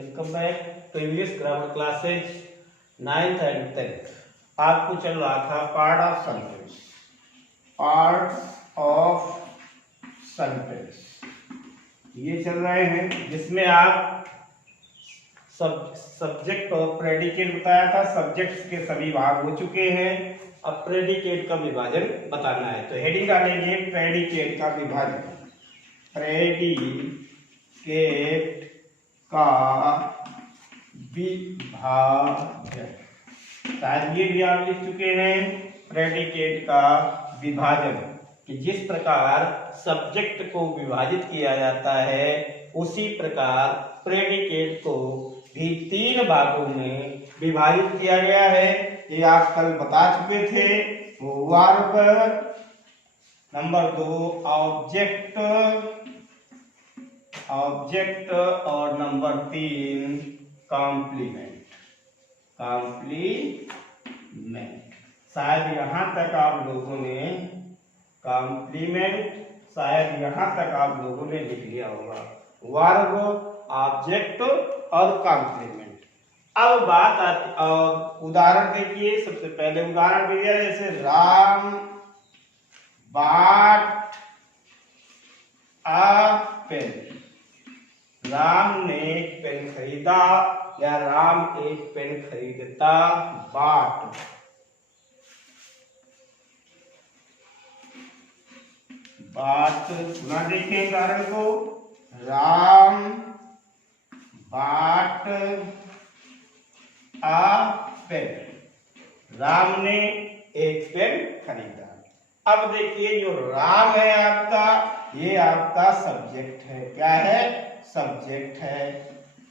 Welcome back to English grammar classes 9th and 10th। आपको चल रहा था part of sentence, parts of sentence ये चल रहे हैं, जिसमें आप सब्जेक्ट और प्रेडिकेट बताया था। सब्जेक्ट्स के सभी भाग हो चुके हैं, अब प्रेडिकेट का विभाजन बताना है। तो हेडिंग डालेंगे प्रेडिकेट का विभाजन। प्रेडिकेट का विभाजन, शायद ये भी आप लिख चुके हैं। प्रेडिकेट का विभाजन कि जिस प्रकार सब्जेक्ट को विभाजित किया जाता है, उसी प्रकार प्रेडिकेट को भी 3 भागों में विभाजित किया गया है। ये आप कल बता चुके थे। वर्ब, नंबर 2 ऑब्जेक्ट और नंबर 3 कॉम्प्लीमेंट। शायद यहां तक आप लोगों ने कॉम्प्लीमेंट, शायद यहां तक आप लोगों ने लिख लिया होगा। वर्ब, ऑब्जेक्ट और कॉम्प्लीमेंट। अब बात आती, और उदाहरण देखिए। सबसे पहले उदाहरण दे दिया, जैसे राम बाट आ पेन। राम ने एक पेन खरीदा या राम एक पेन खरीदता। बाट, सुना देखिए उदाहरण को। राम बाट आ पेन। राम ने एक पेन खरीदा। अब देखिए, जो राम है आपका, ये आपका सब्जेक्ट है। क्या है? सब्जेक्ट है।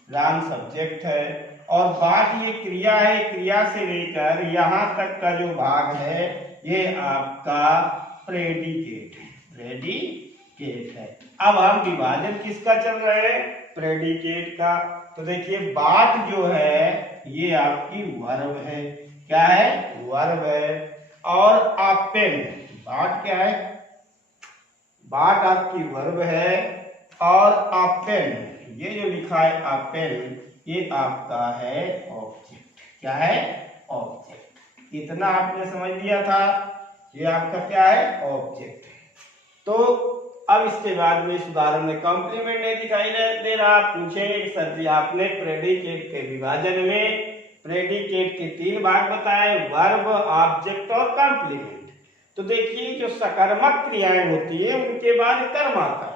राम सब्जेक्ट है और बाट ये क्रिया है। क्रिया से लेकर यहां तक का जो भाग है, ये आपका प्रेडिकेट है। प्रेडिकेट है। अब हम विभाजन किसका चल रहे हैं? प्रेडिकेट का। तो देखिए, बाट जो है ये आपकी वर्ब है। क्या है? वर्ब है। और आपेन, बाट क्या है? बाट आपकी वर्ब है। और आपेन, ये जो लिखा है आपेन, ये आपका है ऑब्जेक्ट। क्या है? ऑब्जेक्ट। इतना आपने समझ लिया था। ये आपका क्या है? ऑब्जेक्ट है। तो अब इसके बाद में इस उदाहरण में कॉम्प्लीमेंट नहीं दिखाई दे रहा। पूछेंगे कि सर जी, आपने प्रेडिकेट के विभाजन में प्रेडिकेट के 3 भाग बताए, वर्ब, ऑब्जेक्ट और कॉम्प्लीमेंट। तो देखिए, जो सकर्मक क्रियाएं होती है उनके बाद कर्म आता है,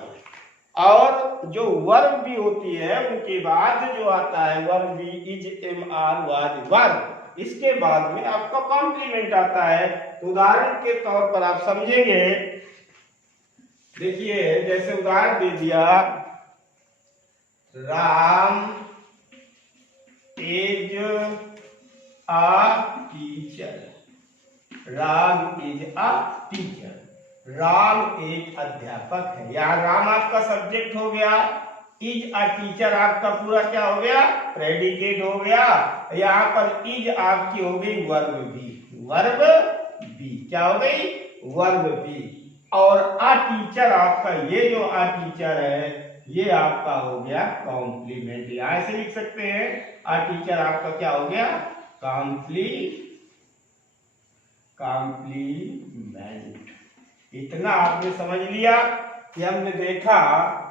और जो वर्ब भी होती है उनके बाद जो आता है वर्ब भी, is, am, are, was, verb, इसके बाद में आपका कॉम्प्लीमेंट आता है। तो उदाहरण के तौर पर आप समझेंगे। देखिए, जैसे उदाहरण दे दिया, Ram is a teacher. Ram is a teacher. Ram एक अध्यापक है। यहाँ राम आपका सब्जेक्ट हो गया, इज अ टीचर आपका पूरा क्या हो गया? प्रेडिकेट हो गया। यहाँ पर इज आपकी हो गई वर्ब भी। वर्ब भी क्या हो गई? वर्ब भी। और अ टीचर आपका, ये जो अ टीचर है, ये आपका हो गया कॉम्प्लीमेंट। यहाँ ऐसे लिख सकते हैं, अ टीचर आपका क्या हो गया? कॉम्प्लीमेंट। इतना आपने समझ लिया कि हमने देखा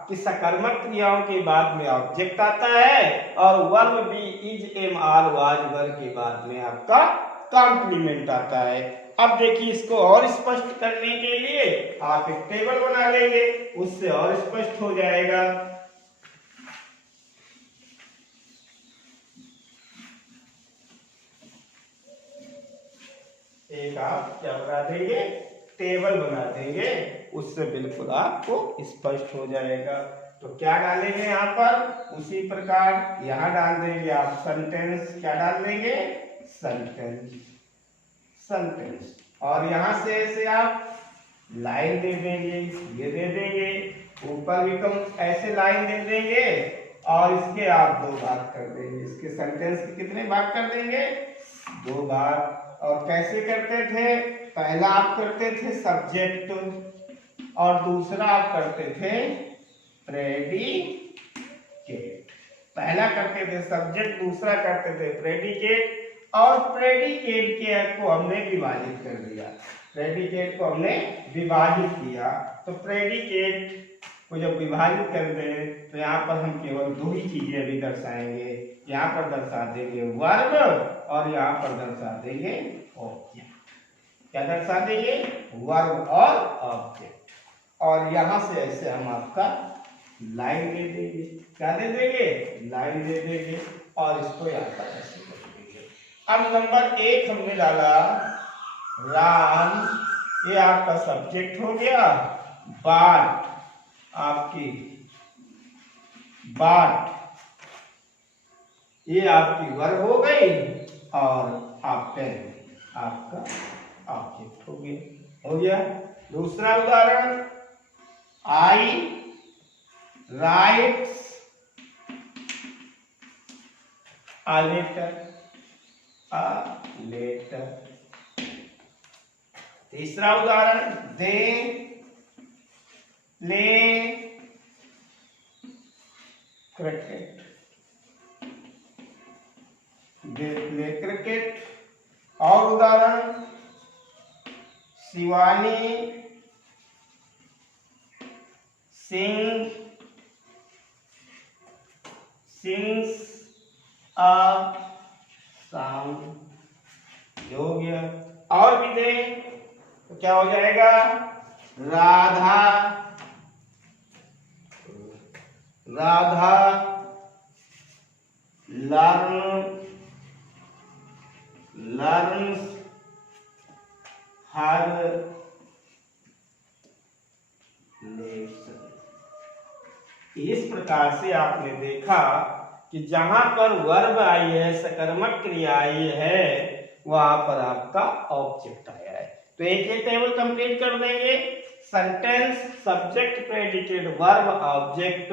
कि सकर्मक क्रियाओं के बाद में ऑब्जेक्ट आता है, और वर्ब भी, is, am, are, was, verb के बाद में आपका कॉम्प्लीमेंट आता है। अब देखिए, इसको और स्पष्ट करने के लिए आप एक टेबल बना लेंगे, उससे और स्पष्ट हो जाएगा। एक आप क्या बना देंगे? टेबल बना देंगे, उससे बिल्कुल आपको स्पष्ट हो जाएगा। तो क्या डालेंगे यहाँ पर? उसी प्रकार यहाँ डाल देंगे आप सेंटेंस। क्या डाल देंगे? सेंटेंस। और यहाँ से ऐसे आप लाइन दे देंगे, ये दे देंगे। ऊपर भी कम ऐसे लाइन दे देंगे, और इसके आप 2 भाग कर देंगे। इसके सेंटेंस के कितने भाग कर देंगे? 2 भाग। और कैसे करते थे? पहला आप करते थे सब्जेक्ट, और दूसरा आप करते थे प्रेडिकेट। पहला करते थे सब्जेक्ट, दूसरा करते थे प्रेडिकेट, और प्रेडिकेट के को हमने विभाजित कर दिया। प्रेडिकेट को हमने विभाजित किया, तो प्रेडिकेट को जब विभाजित कर दें तो यहाँ पर हम केवल दो ही चीजें अभी दर्शाएंगे। यहाँ पर दर्शा देंगे वर्ब और यहाँ पर दर्शा देंगे ऑब्जेक्ट। क्या दर्शा देंगे? वर्ब और ऑब्जेक्ट। और यहाँ से ऐसे हम आपका लाइन दे देंगे। क्या दे देंगे? लाइन दे देंगे, और इसको यहाँ पर ऐसे कर देंगे। अब नंबर 1 हमने डाला राम, ये आपका सब्जेक्ट हो गया। बाट, आपकी बाट, ये आपकी वर्ब हो गई, और आपटेन आपका ऑब्जेक्ट हो गया। हो गया। दूसरा उदाहरण, आई राइट्स a letter। तीसरा उदाहरण, they play cricket, they play cricket. और उदाहरण, शिवानी sings a song। हो गया। और भी दें तो क्या हो जाएगा? Radha learns her lesson। इस प्रकार से आपने देखा कि जहां पर वर्ब आई है, सकर्मक क्रिया आई है, वहां पर आपका ऑब्जेक्ट आया है। तो एक टेबल कंप्लीट कर देंगे, sentence, subject, predicate, verb, object,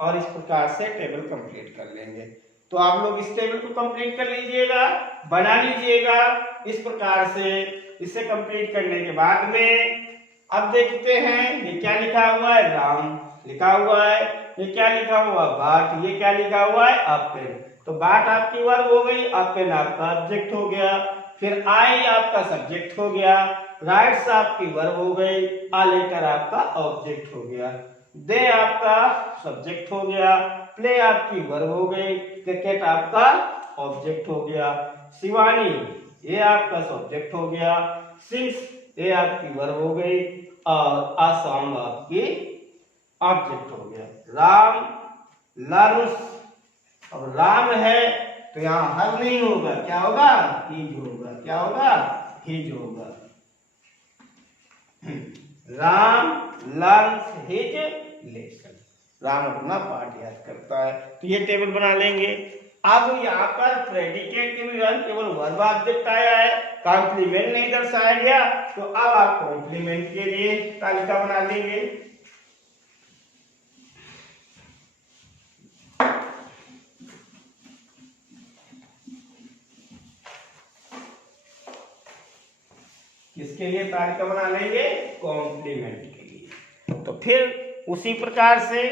और इस प्रकार से टेबल कंप्लीट कर लेंगे। तो आप लोग इस टेबल को कंप्लीट कर लीजिएगा, बना लीजिएगा इस प्रकार से। इसे कंप्लीट करने के बाद में अब देखते हैं ये क्या लिखा हुआ है। राम लिखा हुआ है, ये क्या लिखा हुआ? बाट, ये क्या लिखा हुआ है? ऑब्जेक्ट। तो बाट आपकी वर्ब हो गई, ऑब्जेक्ट आपका ऑब्जेक्ट हो गया। फिर आई आपका सब्जेक्ट हो गया, राइट्स आपकी वर्ब हो गई, आ लेटर आपका ऑब्जेक्ट हो गया, दे आपका सब्जेक्ट हो गया, प्ले आपकी वर्ब हो गई, क्रिकेट आपका ऑब्जेक्ट हो गया, शिवानी ये आपका सब्जेक्ट हो गया, सिंस ये आपकी वर्ब हो गई, और आ सॉन्ग आपकी ऑब्जेक्ट हो गया। राम लर्न्स, अब राम है तो यहाँ हर नहीं होगा, क्या होगा? हिज होगा। क्या होगा? हिज होगा। Ram learns his lesson, Ram अपना पाठ याद करता है। तो ये टेबल बना लेंगे। अब यहाँ पर प्रेडिकेट के विवरण केवल वर्ब ऑब्जेक्ट आया है, कॉम्प्लीमेंट नहीं दर्शाया गया। तो अब आप कॉम्प्लीमेंट के लिए तालिका बना लेंगे। किसके लिए तालिका बना लेंगे? कॉम्प्लीमेंट के लिए। तो फिर उसी प्रकार से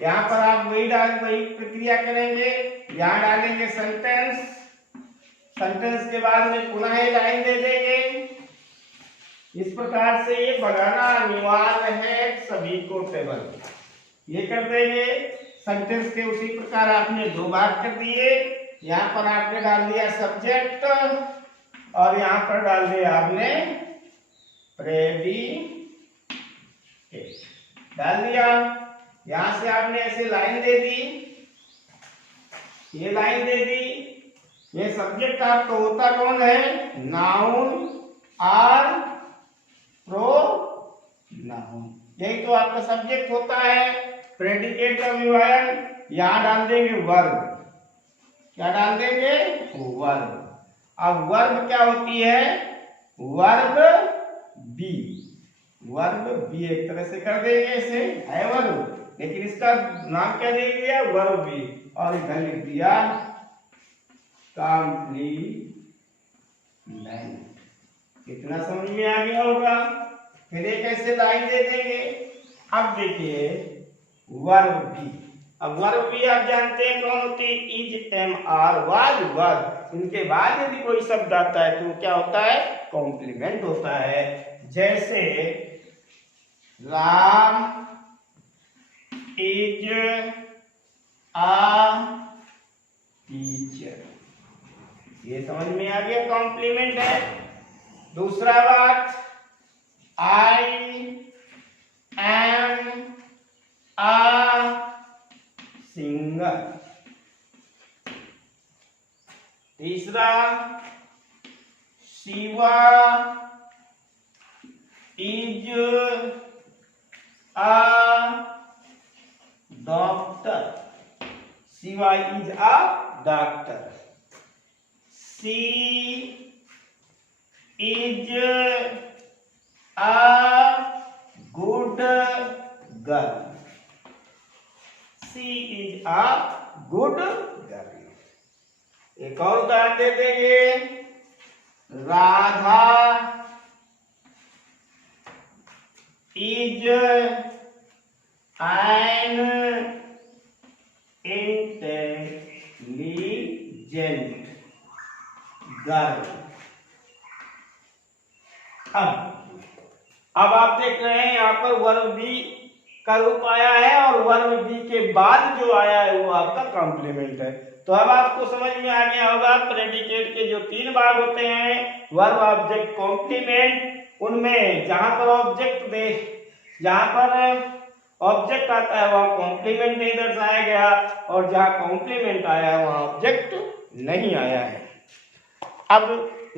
यहाँ पर आप वही प्रक्रिया करेंगे। यहाँ डालेंगे सेंटेंस, सेंटेंस के बाद में पुनः एक लाइन दे देंगे। इस प्रकार से ये बनाना अनिवार्य है सभी को टेबल। ये कर देंगे। सेंटेंस के उसी प्रकार आपने दो भाग कर दिए। यहाँ पर आपने डाल दिया सब्जेक्ट, और यहाँ पर डाल दिया आपने प्रेडिकेट डाल दिया। यहां से आपने ऐसे लाइन दे दी, ये लाइन दे दी। ये सब्जेक्ट आपका होता कौन है? नाउन और प्रोनाउन, यही तो आपका सब्जेक्ट होता है। प्रेडिकेट का विवरण यहां डाल देंगे वर्ब। क्या डाल देंगे? वर्ब। अब वर्ब क्या होती है? वर्ब बी, वर्ब बी एक तरह से कर देंगे, इसे है वर्ब, लेकिन इसका नाम क्या दे दिया? वर्ब बी, और इधर लिख दिया कॉम्प्लीमेंट। कितना समझ में आ गया होगा? फिर एक ऐसे लाइन दे देंगे। अब देखिए वर्ब बी, अब वर्ब भी आप जानते हैं कौन होते हैं, इज, एम, आर, वाज, वर। इनके बाद यदि कोई शब्द आता है तो क्या होता है, कॉम्प्लीमेंट होता है। जैसे राम इज आ टीचर, ये समझ में आ गया, कॉम्प्लीमेंट है। दूसरा बात, आई एम आ सिंगर। तीसरा, Shiva is a doctor, Shiva is a doctor. She is a good girl, she is a good girl. एक और उदाहरण दे देंगे, Radha is an intelligent girl. अब आप देख रहे हैं यहाँ पर वर्ब बी का रूप आया है और वर्ब बी के बाद जो आया है वो आपका कॉम्प्लीमेंट है। तो अब आपको समझ में आ गया होगा प्रेडिकेट के जो 3 भाग होते हैं, वर्ब, ऑब्जेक्ट, कॉम्प्लीमेंट। उनमें जहां पर ऑब्जेक्ट आता है वहां कॉम्प्लीमेंट नहीं दर्शाया गया और जहां कॉम्प्लीमेंट आया है वहां ऑब्जेक्ट नहीं आया है। अब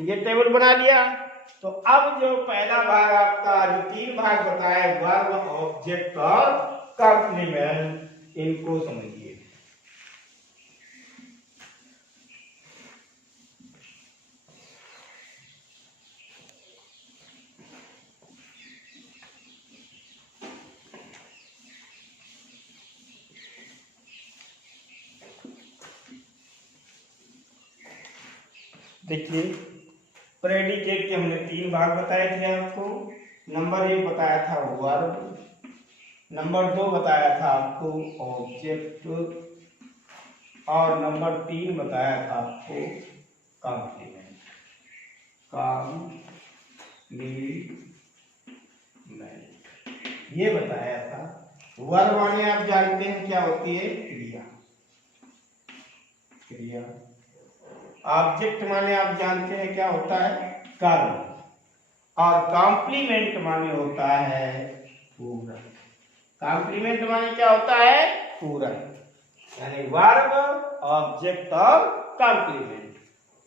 ये टेबल बना लिया, तो अब जो पहला भाग आपका जो 3 भाग बताया, वर्ब, ऑब्जेक्ट और कॉम्प्लीमेंट, इनको समझिए। देखिए, प्रेडिकेट के हमने 3 भाग बताए थे आपको। नंबर 1 बताया था वर्ब, नंबर 2 बताया था आपको ऑब्जेक्ट और नंबर 3 बताया था आपको कॉम्प्लीमेंट। ये बताया था। वर्ब माने आप जानते हैं क्या होती है, क्रिया। ऑब्जेक्ट माने आप जानते हैं क्या होता है, कर्म। और कॉम्प्लीमेंट माने होता है पूरक। कॉम्प्लीमेंट माने क्या होता है, पूरक, यानी वर्ब, ऑब्जेक्ट और कॉम्प्लीमेंट।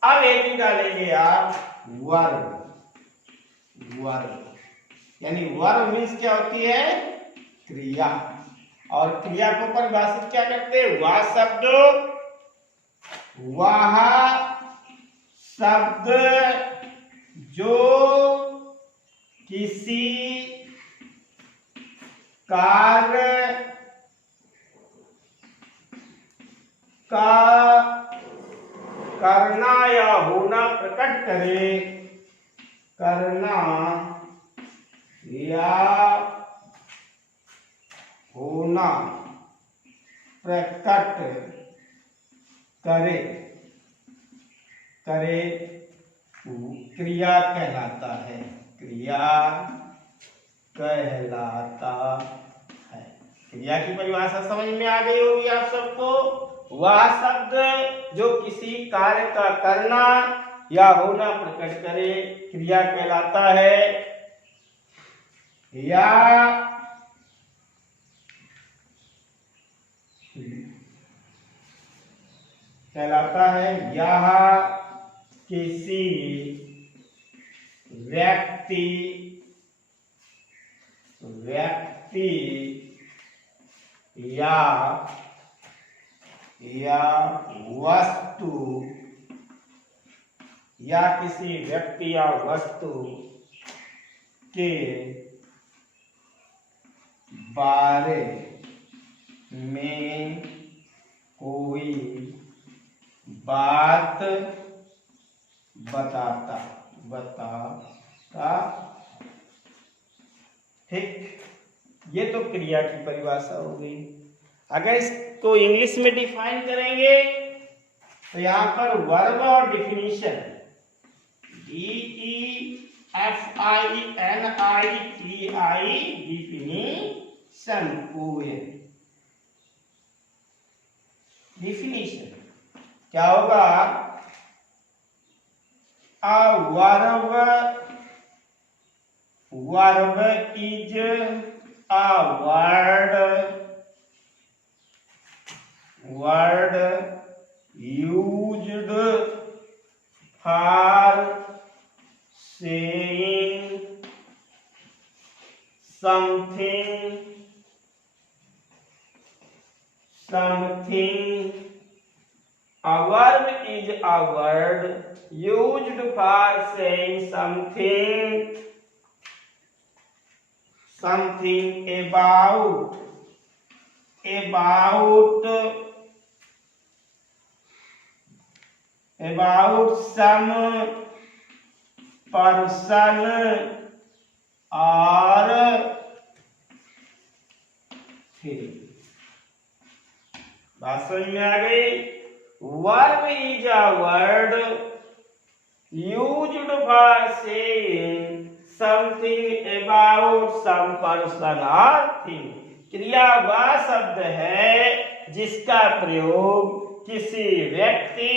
अब एक ही डालेंगे आप, वर्ब यानी वर्ब मीन्स क्या होती है, क्रिया। और क्रिया को परिभाषित क्या करते हैं, वह शब्द जो किसी कार्य का करना या होना प्रकट करे, करना या होना प्रकट करे क्रिया कहलाता है, क्रिया कहलाता है। क्रिया की परिभाषा समझ में आ गई होगी आप सबको। वह शब्द जो किसी कार्य का करना या होना प्रकट करे क्रिया कहलाता है, या यह किसी व्यक्ति या वस्तु या किसी व्यक्ति या वस्तु के बारे में कोई बात बताता। ठीक, ये तो क्रिया की परिभाषा हो गई। अगर इसको इंग्लिश में डिफाइन करेंगे तो यहाँ पर वर्ब और definition DEFINITI definition poem. Definition क्या होगा? A verb is a word used for saying something A verb is a word used for saying something about some person or thing। बात समझ में आ गई? Verb is a word used for saying something about some person or thing। क्रिया वह शब्द है जिसका प्रयोग किसी व्यक्ति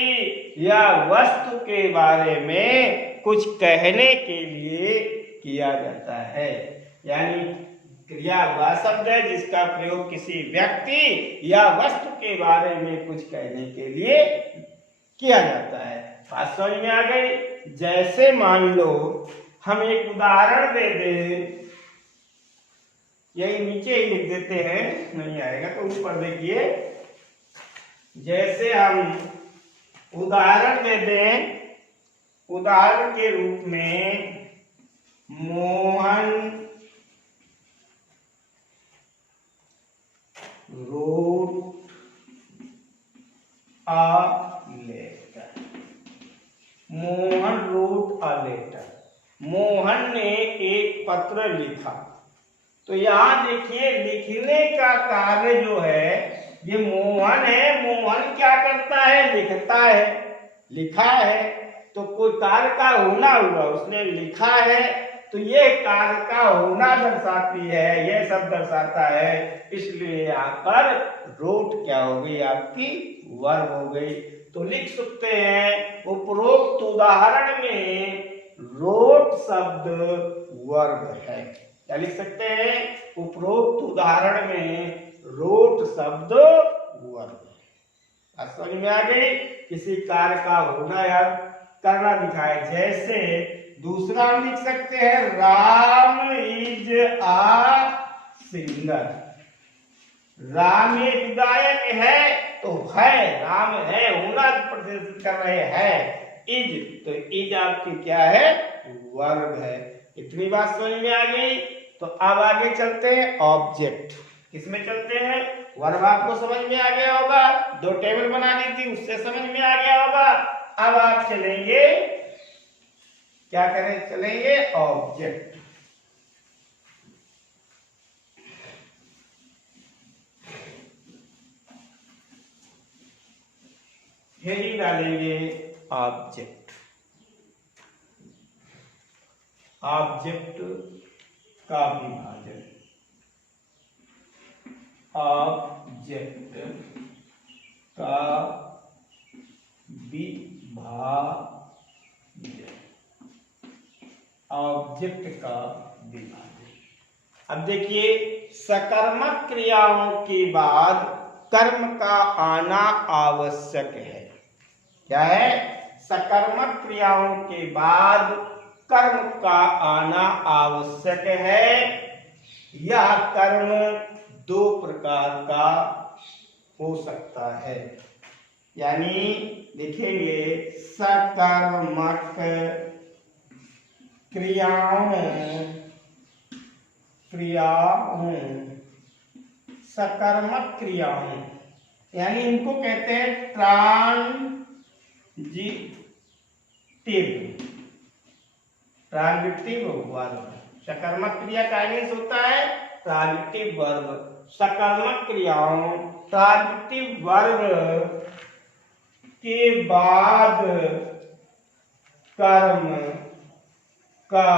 या वस्तु के बारे में कुछ कहने के लिए किया जाता है। यानी क्रिया वह शब्द है जिसका प्रयोग किसी व्यक्ति या वस्तु के बारे में कुछ कहने के लिए किया जाता है। बात समझ में आ गई? जैसे मान लो हम एक उदाहरण दे दें, यही नीचे ही लिख देते हैं, नहीं आएगा तो ऊपर देखिए। जैसे हम उदाहरण दे दें, उदाहरण के रूप में Mohan wrote a letter। Mohan wrote a letter। Mohan ने एक पत्र लिखा। तो यहाँ देखिए लिखने का कार्य जो है ये मोहन है। मोहन क्या करता है? लिखता है। लिखा है तो कोई कार्य का होना हुआ, उसने लिखा है तो ये कार्य का होना दर्शाती है, ये सब दर्शाता है। इसलिए यहाँ पर रोट क्या हो गई? आपकी वर्ब हो गई। तो लिख सकते हैं उपरोक्त उदाहरण में रोट शब्द वर्ब है। क्या लिख सकते हैं? उपरोक्त उदाहरण में रोट शब्द वर्ब है। समझ में आ गई? किसी कार्य का होना या करना दिखाए। जैसे दूसरा हम लिख सकते हैं Ram is a singer. Ram एक गायक है तो है, राम है होना प्रदर्शित कर रहे हैं। इज तो इज आपकी क्या है? वर्ब है। इतनी बात समझ में आ गई। तो अब आगे चलते हैं ऑब्जेक्ट। किसमें चलते हैं? वर्ब आपको समझ में आ गया होगा, दो टेबल बनानी थी उससे समझ में आ गया होगा। अब आप चलेंगे, क्या करें? चलेंगे ऑब्जेक्ट। हेडिंग डालेंगे ऑब्जेक्ट। ऑब्जेक्ट का विभाजन। ऑब्जेक्ट का विभाजन। ऑब्जेक्ट का विभाजन। अब देखिए सकर्मक क्रियाओं के बाद कर्म का आना आवश्यक है। क्या है? सकर्मक क्रियाओं के बाद कर्म का आना आवश्यक है। यह कर्म दो प्रकार का हो सकता है। यानी लिखेंगे सकर्मक क्रियाओं सकर्मक क्रियाओं यानी इनको कहते हैं ट्रांजिटिव वर्ब। सकर्मक क्रिया का मीन्स होता है ट्रांजिटिव वर्ब। सकर्मक क्रियाओं ट्रांजिटिव वर्ब के बाद कर्म का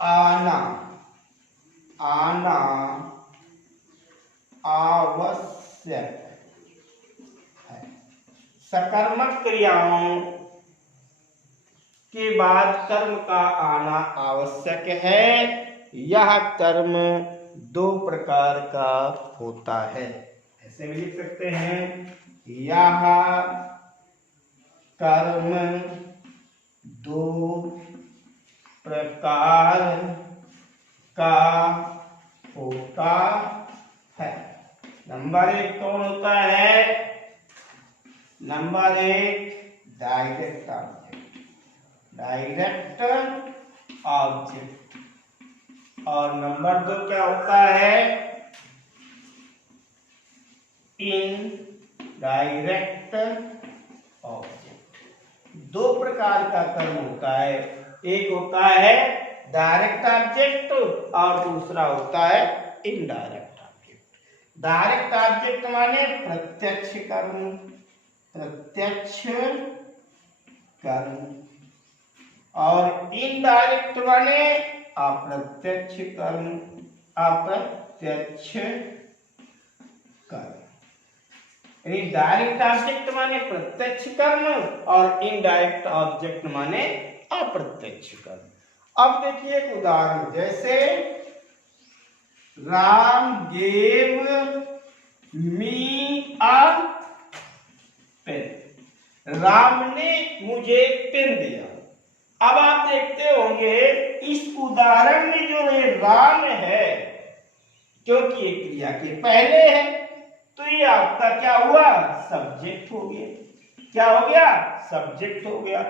आना आवश्यक है। सकर्मक क्रियाओं के बाद कर्म का आना आवश्यक है। यह कर्म दो प्रकार का होता है। ऐसे भी लिख सकते हैं, यह कर्म दो प्रकार का होता है। नंबर 1 कौन होता है? Number 1 direct object. और नंबर 2 क्या होता है? Indirect object. दो प्रकार का कर्म होता है, एक होता है डायरेक्ट ऑब्जेक्ट और दूसरा होता है इनडायरेक्ट ऑब्जेक्ट। डायरेक्ट ऑब्जेक्ट माने प्रत्यक्ष कर्म, और इनडायरेक्ट माने अप्रत्यक्ष कर्म। डायरेक्ट ऑब्जेक्ट माने प्रत्यक्ष कर्म और इनडायरेक्ट ऑब्जेक्ट माने अप्रत्यक्ष कर्म। अब देखिए एक उदाहरण, जैसे राम गेव मी अ पेन। राम ने मुझे पेन दिया। अब आप देखते होंगे इस उदाहरण में जो ये राम है, क्योंकि ये क्रिया के पहले है, तो ये आपका क्या हुआ? सब्जेक्ट हो गया। क्या हो गया? सब्जेक्ट हो गया।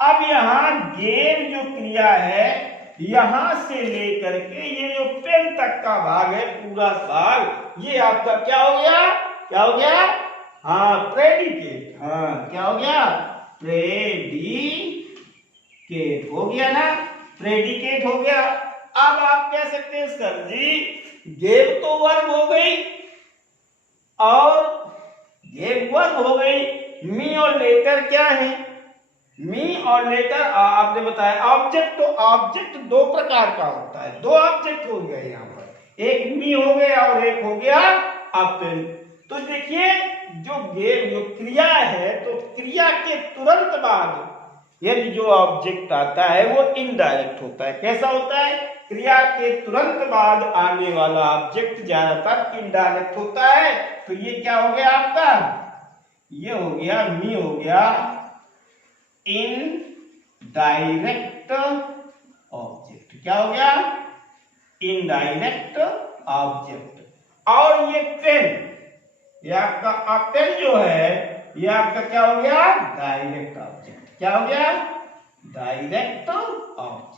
अब यहाँ गेव जो क्रिया है, यहां से लेकर के ये जो पेन तक का भाग है, पूरा भाग, ये आपका क्या हो गया? क्या हो गया? हाँ, प्रेडिकेट। हाँ, क्या हो गया? प्रेडिकेट हो गया ना, प्रेडिकेट हो गया। अब आप कह सकते हैं सर जी गेव तो वर्ब हो गई और गेव वर्ब हो गई, मी और लेटर क्या है? मी और लेटर आपने बताया ऑब्जेक्ट। तो ऑब्जेक्ट दो प्रकार का होता है, दो ऑब्जेक्ट हो गए यहाँ पर, एक मी हो गया और एक हो गया अपेन। तो देखिए जो गेव जो क्रिया है, तो क्रिया के तुरंत बाद यदि जो ऑब्जेक्ट आता है वो इनडायरेक्ट होता है। कैसा होता है? क्रिया के तुरंत बाद आने वाला ऑब्जेक्ट ज्यादातर इनडायरेक्ट होता है। तो ये क्या हो गया आपका? ये हो गया, मी हो गया इनडायरेक्ट ऑब्जेक्ट। क्या हो गया? Indirect object. और ये पेन, ये आपका अपेन जो है, ये आपका क्या हो गया? Direct object. क्या हो गया? Direct object.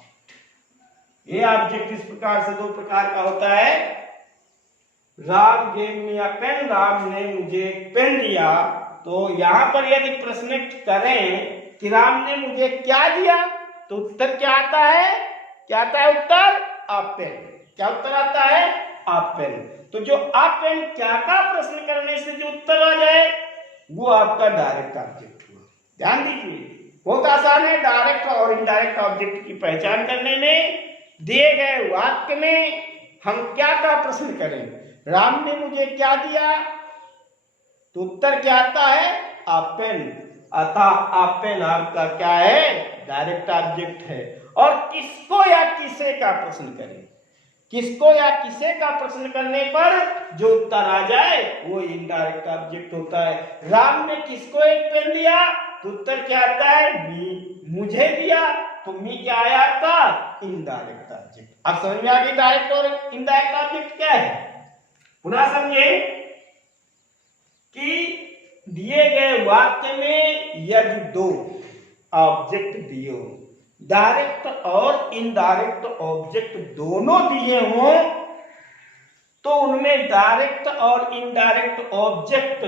ये ऑब्जेक्ट इस प्रकार से दो प्रकार का होता है। राम गेव मी अ पेन, राम ने मुझे एक पेन दिया। तो यहां पर यदि प्रश्न करें कि राम ने मुझे क्या दिया, तो उत्तर क्या आता है? क्या आता है उत्तर? अपेन। क्या उत्तर आता है? अपेन। तो जो अपेन क्या का प्रश्न करने से जो उत्तर आ जाए, वो आपका डायरेक्ट ऑब्जेक्ट हुआ। ध्यान दीजिए, बहुत आसान है डायरेक्ट और इनडायरेक्ट ऑब्जेक्ट की पहचान करने में। दिए गए वाक्य में हम क्या का प्रश्न करें? राम ने मुझे क्या दिया, तो उत्तर क्या आता है? अपेन। अतः अपेन आपका क्या है? डायरेक्ट ऑब्जेक्ट है। और किसको या किसे का प्रश्न करें? किसको या किसे का प्रश्न करने पर जो उत्तर आ जाए वो इनडायरेक्ट ऑब्जेक्ट होता है। राम ने किसको एक पेन दिया, तो उत्तर क्या आता है? मी। मुझे दिया, तो मी क्या आया आपका? Indirect object. अब समझ में आ गई डायरेक्ट और इनडायरेक्ट ऑब्जेक्ट क्या है? पुनः समझे कि दिए गए वाक्य में यदि दो ऑब्जेक्ट दिए हो, डायरेक्ट और इनडायरेक्ट ऑब्जेक्ट दोनों दिए हों, तो उनमें डायरेक्ट और इनडायरेक्ट ऑब्जेक्ट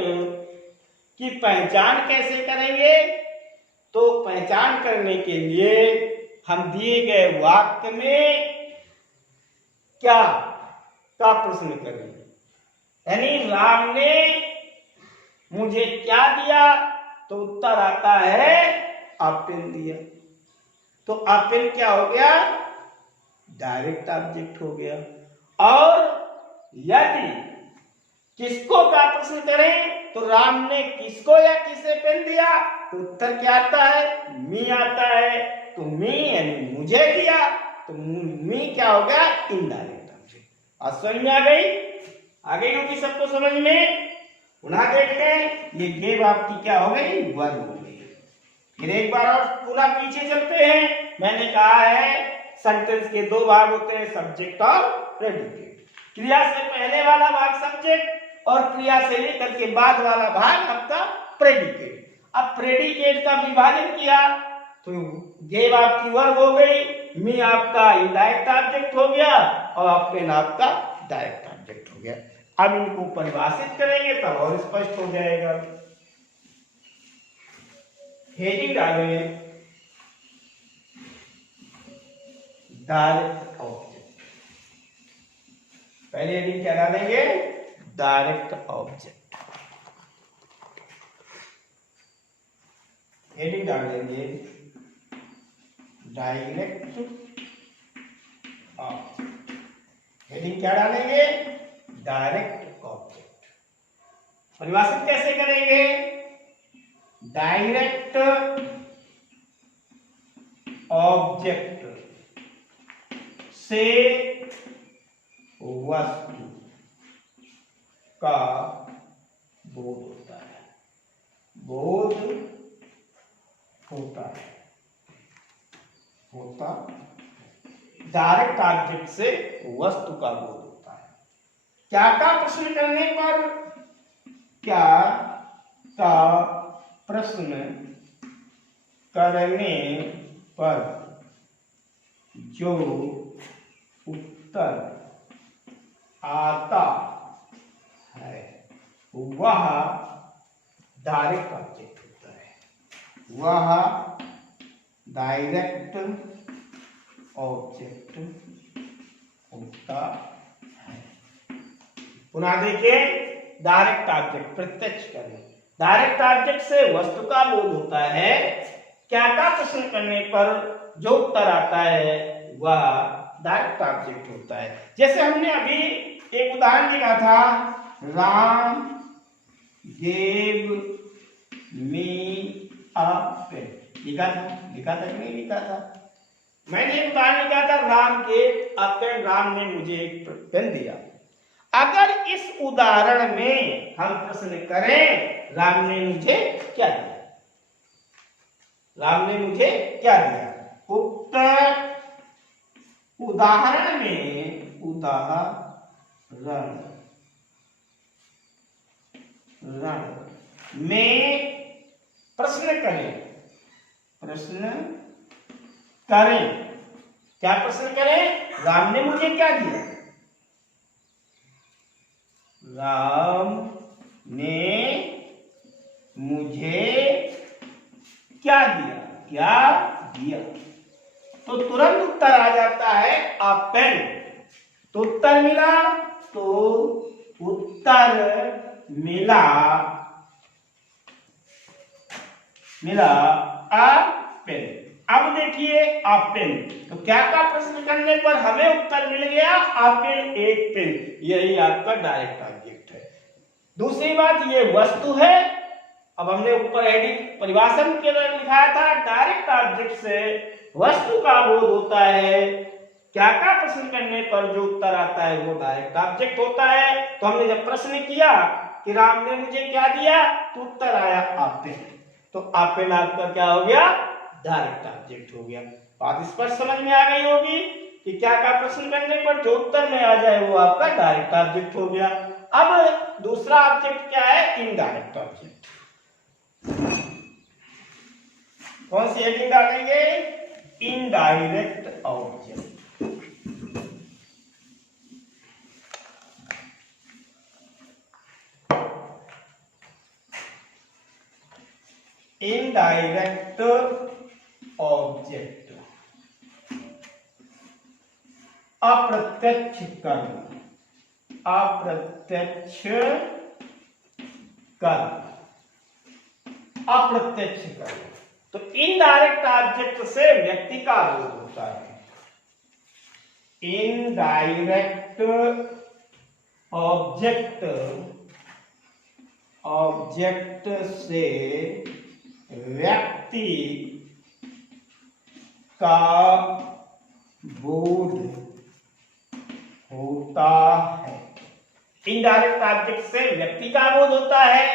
की पहचान कैसे करेंगे? तो पहचान करने के लिए हम दिए गए वाक्य में क्या का प्रश्न करेंगे? यानी राम ने मुझे क्या दिया, तो उत्तर आता है एप्पल दिया। तो एप्पल क्या हो गया, डायरेक्ट ऑब्जेक्ट हो गया। और यदि किसको का प्रश्न करें तो राम ने किसको या किसे पेन दिया, तो उत्तर क्या आता है, मी आता है। तो मी यानी मुझे दिया, तो मी क्या हो गया, इनडायरेक्ट ऑब्जेक्ट। आज समझ में आ गई होगी सबको समझ में। पुनः देखते हैं, ये गेब आपकी क्या हो गई, वर्ब हो गई। फिर एक बार और पुनः पीछे चलते हैं। मैंने कहा है सेंटेंस के दो भाग होते हैं, सब्जेक्ट और प्रेडिकेट। क्रिया से पहले वाला भाग सब्जेक्ट और क्रिया से लेकर के बाद वाला भाग आपका प्रेडिकेट। अब प्रेडिकेट का विभाजन किया तो गेव आपकी वर्ब हो गई, मी आपका इनडायरेक्ट ऑब्जेक्ट हो गया और अपेन आपका डायरेक्ट ऑब्जेक्ट हो गया। अब इनको परिभाषित करेंगे तब और स्पष्ट हो जाएगा। हेडिंग डालेंगे, डायरेक्ट ऑब्जेक्ट। पहले हेडिंग क्या डालेंगे, डायरेक्ट ऑब्जेक्ट। हेडिंग डाल देंगे डायरेक्ट ऑब्जेक्ट। हेडिंग क्या डालेंगे, डायरेक्ट ऑब्जेक्ट। परिभाषित कैसे करेंगे, डायरेक्ट ऑब्जेक्ट से वस्तु का बोध होता है, बोध होता है, डायरेक्ट ऑब्जेक्ट से वस्तु का बोध होता है। क्या का प्रश्न करने पर, क्या का प्रश्न करने पर जो उत्तर आता है वह डायरेक्ट ऑब्जेक्ट होता है, वह डायरेक्ट ऑब्जेक्ट होता है। पुनः देखिए, डायरेक्ट ऑब्जेक्ट प्रत्यक्ष करने, डायरेक्ट ऑब्जेक्ट से वस्तु का बोध होता है। क्या का प्रश्न करने पर जो उत्तर आता है वह डायरेक्ट ऑब्जेक्ट होता है। जैसे हमने अभी एक उदाहरण लिखा था, राम गेव मी अ पेन। लिखा था कि नहीं लिखा था? मैंने एक उदाहरण लिखा था, Ram gave a pen, Ram ने मुझे एक पेन दिया। अगर इस उदाहरण में हम प्रश्न करें राम ने मुझे क्या दिया, राम ने मुझे क्या दिया, उत्तर उदाहरण में, उदाहरण में प्रश्न करें, क्या प्रश्न करें, राम ने मुझे क्या दिया, राम ने मुझे क्या दिया, क्या दिया, तो तुरंत उत्तर आ जाता है अ पेन। तो उत्तर मिला, तो उत्तर मिला अ पेन। अब देखिए अ पेन, तो क्या का प्रश्न करने पर हमें उत्तर मिल गया अ पेन, एक पेन, यही आपका डायरेक्ट ऑब्जेक्ट है। दूसरी बात, ये वस्तु है। अब हमने ऊपर हेडिंग परिभाषण के लिए लिखा था, डायरेक्ट ऑब्जेक्ट से वस्तु का बोध होता है। क्या का प्रश्न करने पर जो उत्तर आता है वो डायरेक्ट ऑब्जेक्ट होता है। तो हमने जब प्रश्न किया कि राम ने मुझे क्या दिया, तो उत्तर आया आपेन। तो आपेन आपका क्या हो गया, डायरेक्ट ऑब्जेक्ट हो गया। बात स्पष्ट समझ में आ गई होगी कि क्या का प्रश्न करने पर जो उत्तर में आ जाए वो आपका डायरेक्ट ऑब्जेक्ट हो गया। अब दूसरा ऑब्जेक्ट क्या है, इनडायरेक्ट ऑब्जेक्ट। कौन सी हेडिंग डालेंगे, इनडायरेक्ट ऑब्जेक्ट। इनडायरेक्ट ऑब्जेक्ट, अप्रत्यक्ष कर्म, अप्रत्यक्ष कर, अप्रत्यक्ष कर। तो इनडायरेक्ट ऑब्जेक्ट से व्यक्ति का बोध होता है। इनडायरेक्ट ऑब्जेक्ट, ऑब्जेक्ट से व्यक्ति का बोध होता है। इनडायरेक्ट ऑब्जेक्ट से व्यक्ति का बोध होता है,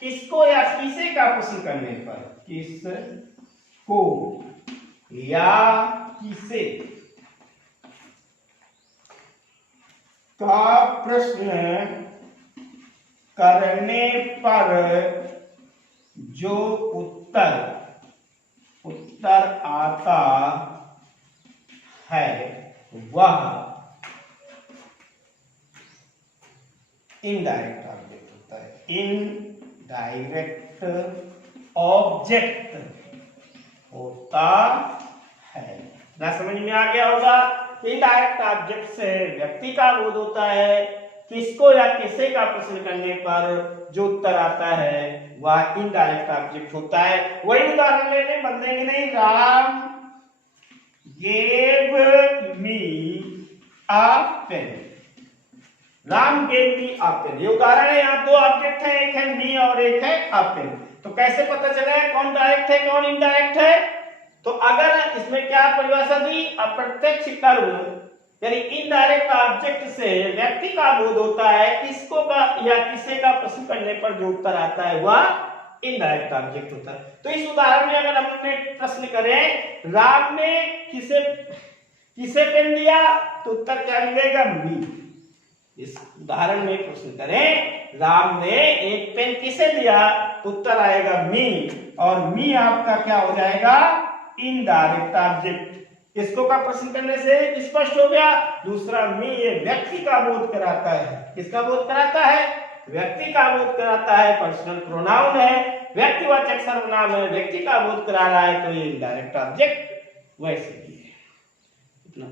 किसको या किसे का प्रश्न करने पर, किसको या किसे का प्रश्न करने पर जो उत्तर आता है वह इनडायरेक्ट ऑब्जेक्ट होता है। इनडायरेक्ट ऑब्जेक्ट होता है। ना समझ में आ गया होगा? इनडायरेक्ट ऑब्जेक्ट से व्यक्ति का बोध होता है, किसको या किसे का प्रश्न करने पर जो उत्तर आता है वह इनडायरेक्ट ऑब्जेक्ट होता है। वही उदाहरण लेने बदलेंगे नहीं। राम गेव मी अ पेन, राम गेव मी अ पेन, ये उदाहरण है। यहाँ दो ऑब्जेक्ट है, एक है मी और एक है अ पेन। तो कैसे पता चलेगा कौन डायरेक्ट है कौन इनडायरेक्ट है? तो अगर इसमें क्या परिभाषा दी, अप्रत्यक्ष कर्म यानी इनडायरेक्ट ऑब्जेक्ट से व्यक्ति का बोध होता है, किसको का या किसे का प्रश्न करने पर जो उत्तर आता है वह इनडायरेक्ट ऑब्जेक्ट होता है। तो इस उदाहरण में अगर हमने प्रश्न करें राम ने किसे पेन दिया, तो उत्तर क्या मिलेगा? मी। इस उदाहरण में प्रश्न करें राम ने एक पेन किसे दिया, तो उत्तर आएगा मी, और मी आपका क्या हो जाएगा? Indirect object. इसको का प्रश्न करने से स्पष्ट हो गया। दूसरा मी, ये व्यक्ति का बोध कराता है। किसका बोध कराता है? व्यक्ति का बोध कराता है। पर्सनल प्रोनाउन है, व्यक्तिवाचक सर्वनाम है, व्यक्ति का बोध करा रहा है, तो ये इनडायरेक्ट ऑब्जेक्ट वैसे ही है। इतना